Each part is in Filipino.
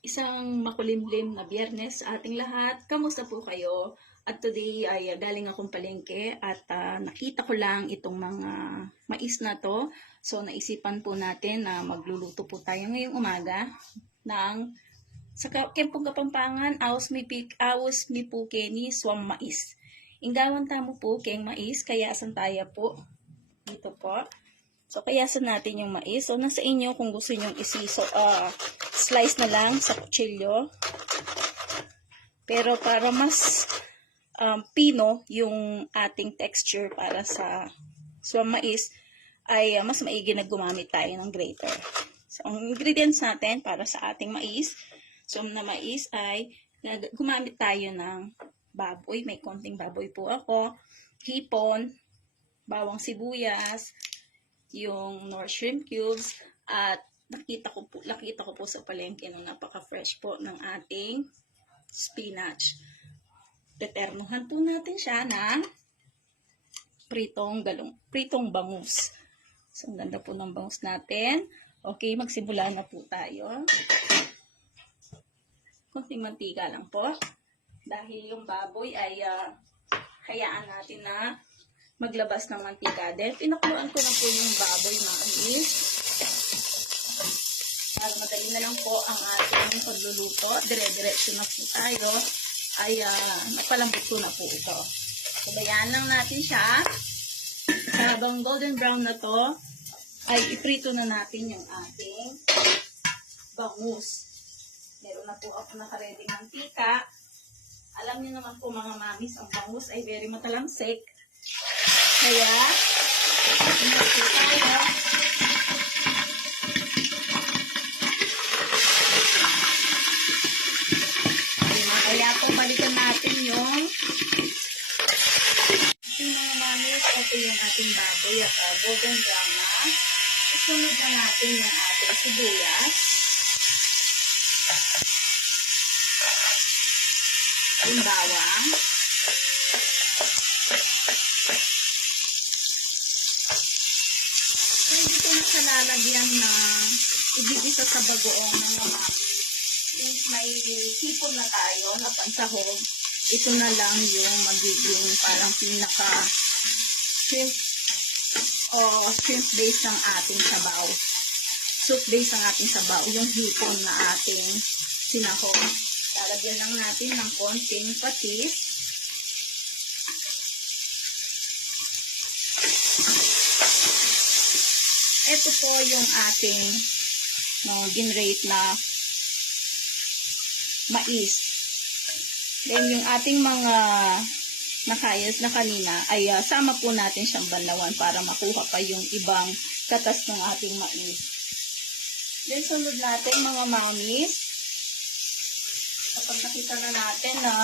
Isang makulimlim na Biyernes sa ating lahat. Kamusta po kayo? At today ay galing akong palengke at nakita ko lang itong mga mais na to. So naisipan po natin na magluluto po tayo ngayong umaga ng sa Kempong Kapampangan, awas mi po keni swam mais. Inggawan tamo po keng mais, kaya santaya po. Dito po. So, kayasan natin yung mais. So, nasa inyo kung gusto nyo slice na lang sa kutsilyo. Pero para mas pino yung ating texture para sa mais, ay mas maigi na gumamit tayo ng grater. So, ang ingredients natin para sa ating mais, na mais ay gumamit tayo ng baboy. May konting baboy po ako. Hipon, bawang sibuyas, yung Knorr shrimp cubes, at nakita ko po sa palengke nung napaka-fresh po ng ating spinach. Teternuhan po natin siya ng pritong bangus. So, ang ganda po ng bangus natin. Okay, magsimula na po tayo. Kunting mantika lang po. Dahil yung baboy ay hayaan natin na maglabas ng mantika din. Pinakuluan ko na po yung baboy mais. Para madali na lang po ang ating pagluluto. Dire-diretso na po tayo. Ay napalambot ko na po ito. So, bayaan lang natin siya. Habang golden brown na to, ay iprito na natin yung ating bangus. Meron na po ako nakaready mantika. Alam niyo naman po mga mamis, ang bangus ay very matalamsik. Kaya, ingat tayo. Kaya po, balikan natin yung mga mamis. Ito yung ating baboy at golden brown na. Isunod na natin yung ating sibuyas. Yung bawang. Hindi ko na siya lalagyan na igigisa sa bagoong ng mga since may hipon na tayo na pansahog, ito na lang yung magiging parang pinaka shrimp base ng ating sabaw. Soup base ng ating sabaw, yung hipon na ating sinahog. Lalagyan lang natin ng konting patis. Ito po yung ating ginrate na mais. Then yung ating mga nakayas na kanina ay sama po natin siyang banlawan para makuha pa yung ibang katas ng ating mais. Then sunod natin mga mamis. Kapag nakita na natin na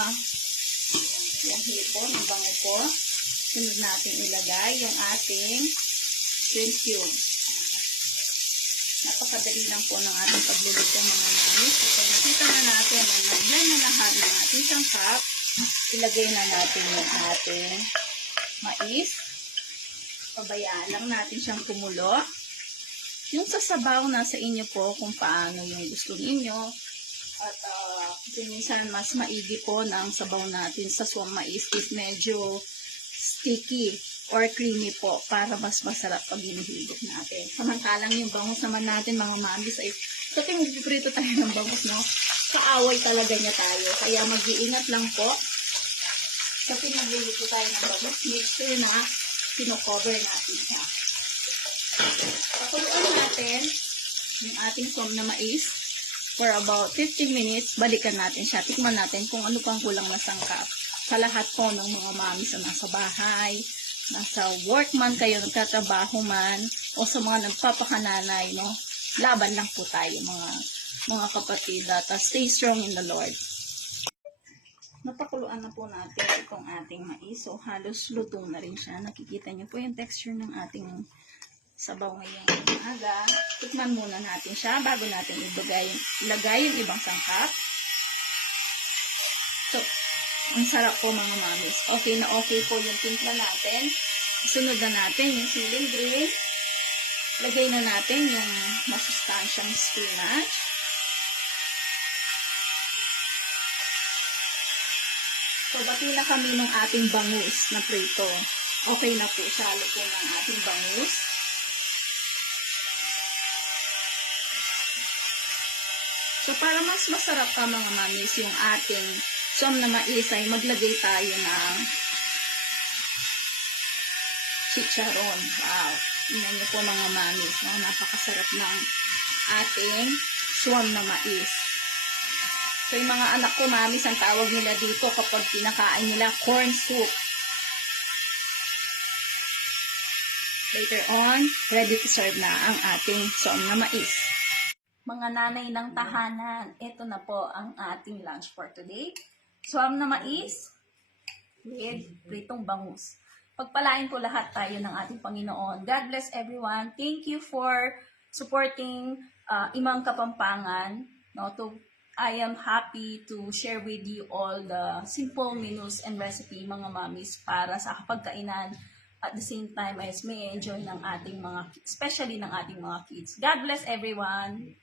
yung hipon, yung bango po, sunod natin ilagay yung ating shrimp cube. Napakadali lang po ng ating pagluluto mga mamis. So, nakita na natin na nagyan na lahat ng ating sangkap. Ilagay na natin yung ating mais. Pabayaan lang natin siyang kumulo. Yung sasabaw nasa inyo po kung paano yung gusto ninyo. At minsan mas maigi po ng sabaw natin sa swam mais is medyo sticky or creamy po para mas masarap pag hinihigop natin. Samantalang yung bangus naman natin mga mamis ay kasi magpiprito tayo ng bangus, no? Kaaway talaga niya tayo. Kaya mag-iingat lang po. Kasi nagluluto tayo ng bangus. Make sure na pino-cover natin siya. Pakuluan natin yung ating swam na mais for about 15 minutes. Balikan natin siya. Tikman natin kung ano pang kulang na sangkap. Sa lahat po ng mga mamis na nasa bahay, nasa work man kayo, nagtatrabaho man, o sa mga nagpapakananay, no? Laban lang po tayo mga kapatid. At stay strong in the Lord. Napakuluan na po natin itong ating mais. So, halos luto na rin siya. Nakikita niyo po yung texture ng ating sabaw ngayong umaga. Tikman muna natin siya bago natin ilagay yung ibang sangkap. So, ang sarap po mga mamis. Okay na okay po yung timpla natin. Sunod na natin yung siling green. Lagay na natin yung masustansyang spinach. So, bati na kami ng ating bangus na prito. Okay na po siya. Luto ng ating bangus. So, para mas masarap pa mga mamis yung ating som na mais ay maglagay tayo ng chicharon. Wow! Tingnan niyo po mga mamis. No? Napakasarap ng ating som na mais. So, yung mga anak ko, mamis, ang tawag nila dito kapag kinakain nila corn soup. Later on, ready to serve na ang ating som na mais. Mga nanay ng tahanan, ito na po ang ating lunch for today. Som na mais with pritong bangus. Pagpalain po lahat tayo ng ating Panginoon. God bless everyone. Thank you for supporting Imang Kapampangan. No, I am happy to share with you all the simple menus and recipe mga mamis para sa kapagkainan at the same time as may enjoy ng ating mga, especially ng ating mga kids. God bless everyone!